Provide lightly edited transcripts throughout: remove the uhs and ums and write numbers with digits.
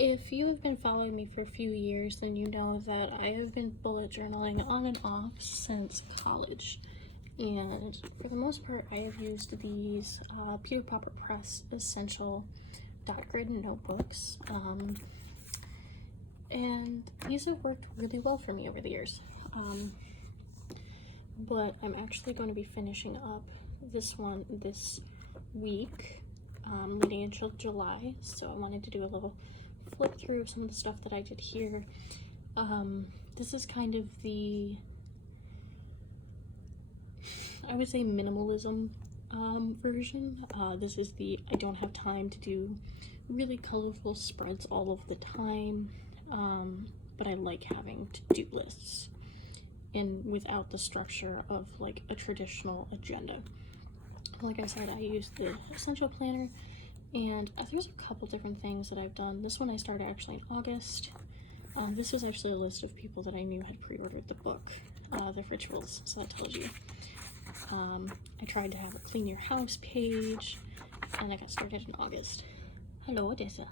If you have been following me for a few years, then you know that I have been bullet journaling on and off since college. And for the most part, I have used these Peter Popper Press Essential Dot Grid notebooks. And these have worked really well for me over the years. But I'm actually going to be finishing up this one this week, leading into July. So I wanted to do a little flip through some of the stuff that I did here. This is kind of the, I would say, minimalism version. This is the I don't have time to do really colorful spreads all of the time, but I like having to-do lists and without the structure of like a traditional agenda. Like I said, I use the Essential Planner, and there's a couple different things that I've done. This one I started actually in August. This was actually a list of people that I knew had pre-ordered the book, The Rituals, so that tells you. I tried to have a clean your house page, and I got started in August. Hello, Odessa.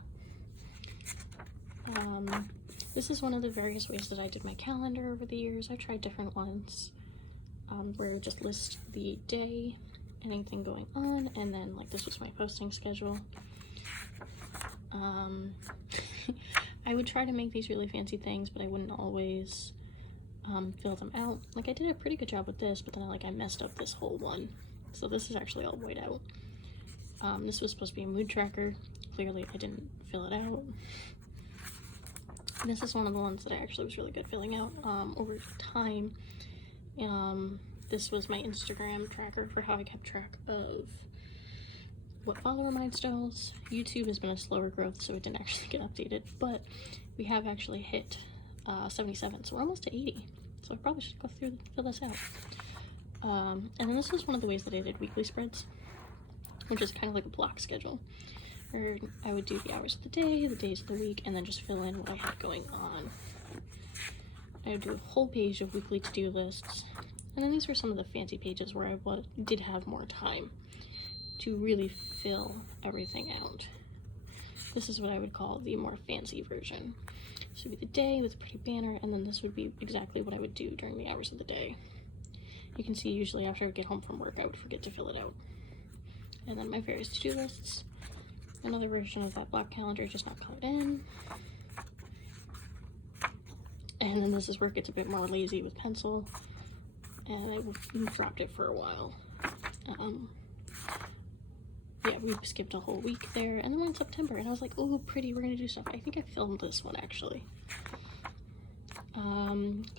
This is one of the various ways that I did my calendar over the years. I've tried different ones, where I would just list the day, anything going on, and then like this was my posting schedule. I would try to make these really fancy things, but I wouldn't always fill them out. Like I did a pretty good job with this, but then I messed up this whole one. So this is actually all white out. This was supposed to be a mood tracker. Clearly I didn't fill it out. This is one of the ones that I actually was really good filling out over time. This was my Instagram tracker for how I kept track of what follower milestones. YouTube has been a slower growth, so it didn't actually get updated, but we have actually hit 77, so we're almost to 80. So I probably should go through and fill this out. And then this was one of the ways that I did weekly spreads, which is kind of like a block schedule, where I would do the hours of the day, the days of the week, and then just fill in what I had going on. I would do a whole page of weekly to-do lists, and then these were some of the fancy pages where I did have more time to really fill everything out. This is what I would call the more fancy version. This would be the day with a pretty banner, and then this would be exactly what I would do during the hours of the day. You can see usually after I get home from work, I would forget to fill it out. And then my various to-do lists. Another version of that block calendar, just not colored in. And then this is where it gets a bit more lazy with pencil, and I dropped it for a while. Yeah, we skipped a whole week there, and then we're in September, and I was like, oh, pretty, we're gonna do stuff. I think I filmed this one, actually.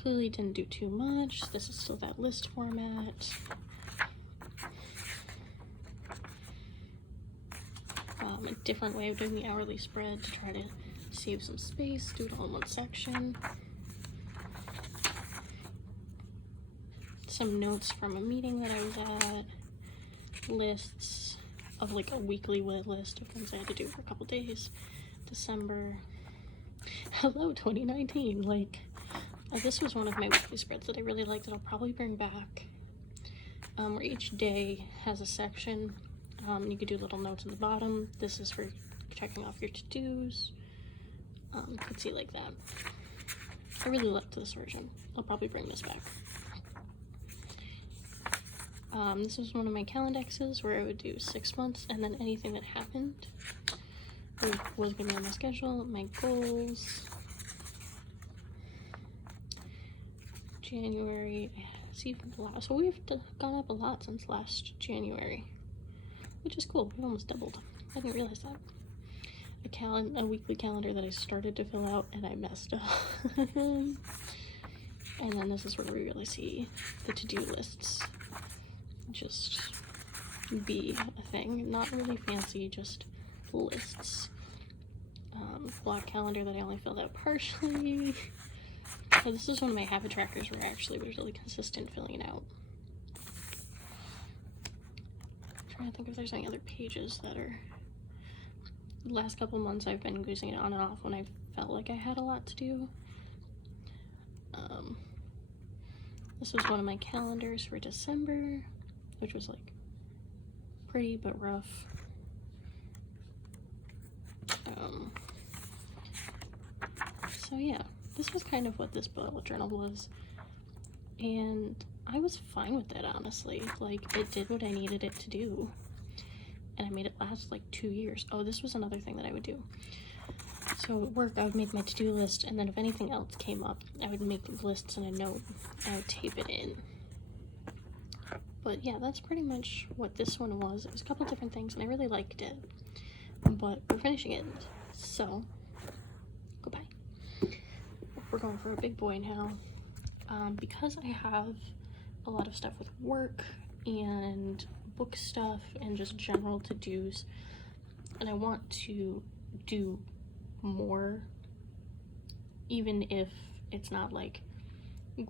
Clearly didn't do too much. This is still that list format. A different way of doing the hourly spread to try to save some space, do it all in one section. Some notes from a meeting that I was at. Lists of like a weekly list of things I had to do for a couple days. December. Hello 2019. Like this was one of my weekly spreads that I really liked that I'll probably bring back. Where each day has a section. You could do little notes in the bottom. This is for checking off your to-dos. You could see like that. I really liked this version. I'll probably bring this back. This was one of my calendexes where I would do 6 months, and then anything that happened was going to be on my schedule, my goals. January, so we've gone up a lot since last January, which is cool. We almost doubled. I didn't realize that. A weekly calendar that I started to fill out and I messed up. And then this is where we really see the to-do lists just be a thing. Not really fancy, just lists. Block calendar that I only filled out partially. So this is one of my habit trackers where I actually was really consistent filling it out. I'm trying to think if there's any other pages that are... The last couple months I've been using it on and off when I felt like I had a lot to do. This was one of my calendars for December, which was like pretty but rough. So yeah, this was kind of what this bullet journal was, and I was fine with that, honestly. Like, it did what I needed it to do, and I made it last like 2 years. Oh, this was another thing that I would do. So at work, I would make my to-do list, and then if anything else came up, I would make lists in a note, and I would tape it in. But yeah, that's pretty much what this one was. It was a couple different things, and I really liked it. But we're finishing it, so goodbye. We're going for a big boy now. Because I have a lot of stuff with work and book stuff and just general to-dos, and I want to do more, even if it's not like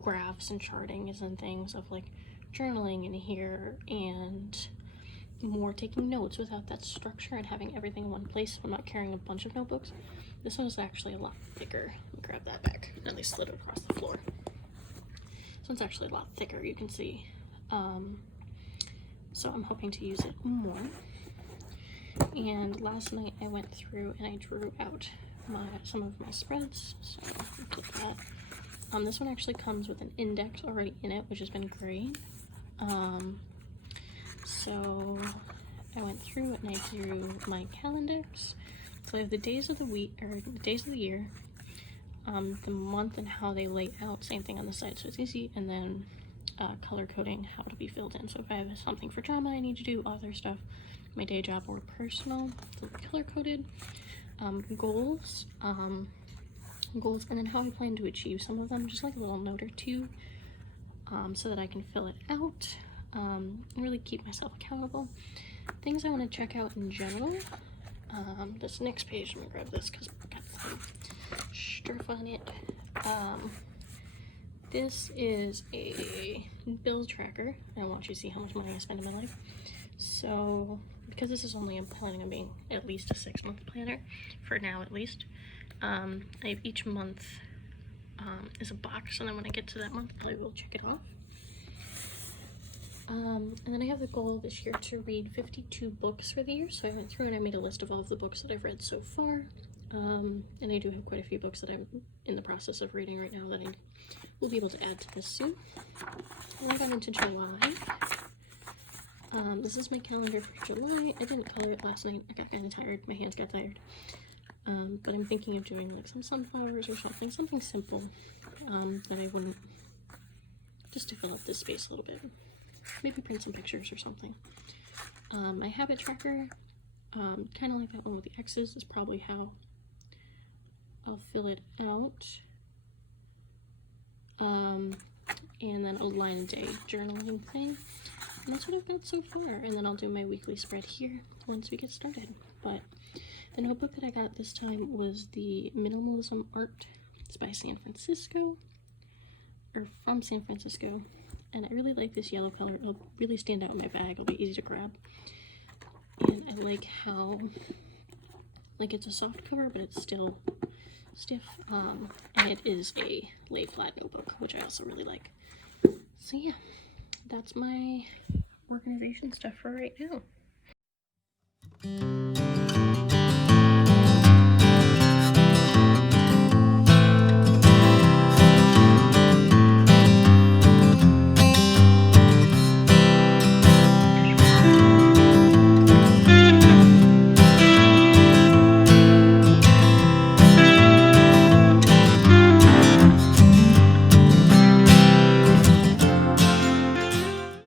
graphs and chartings and things, of like journaling in here and more taking notes without that structure and having everything in one place, so I'm not carrying a bunch of notebooks. This one is actually a lot bigger. Let me grab that back. At least slid it across the floor. This one's actually a lot thicker, you can see. So I'm hoping to use it more. And last night I went through and I drew out some of my spreads. So look at that. This one actually comes with an index already in it, which has been great. So I went through and I drew my calendars. So I have the days of the week, or the days of the year, the month and how they lay out, same thing on the side, so it's easy, and then color coding how to be filled in. So if I have something for drama I need to do, other stuff, my day job or personal, so color coded. Goals, and then how I plan to achieve some of them, just like a little note or two, so that I can fill it out, and really keep myself accountable. Things I want to check out in general. This next page, I'm gonna grab this because I've got some stuff on it. This is a bill tracker. I want you to see how much money I spend in my life. So, because this is only, I'm planning on being at least a 6-month planner, for now at least. I have each month is a box, and then when I get to that month, I will check it off. And then I have the goal this year to read 52 books for the year, so I went through and I made a list of all of the books that I've read so far. And I do have quite a few books that I'm in the process of reading right now that I will be able to add to this soon. And I got into July. This is my calendar for July. I didn't color it last night. I got kind of tired. My hands got tired. But I'm thinking of doing like some sunflowers or something simple, that I wouldn't, just to fill up this space a little bit. Maybe print some pictures or something. My habit tracker, kind of like that one with the X's, is probably how I'll fill it out. And then a line a day journaling thing. And that's what I've got so far. And then I'll do my weekly spread here once we get started. But the notebook that I got this time was the Minimalism Art. It's by San Francisco, or from San Francisco. And I really like this yellow color. It'll really stand out in my bag. It'll be easy to grab. And I like how, like, it's a soft cover, but it's still stiff. And it is a lay flat notebook, which I also really like. So yeah, that's my organization stuff for right now.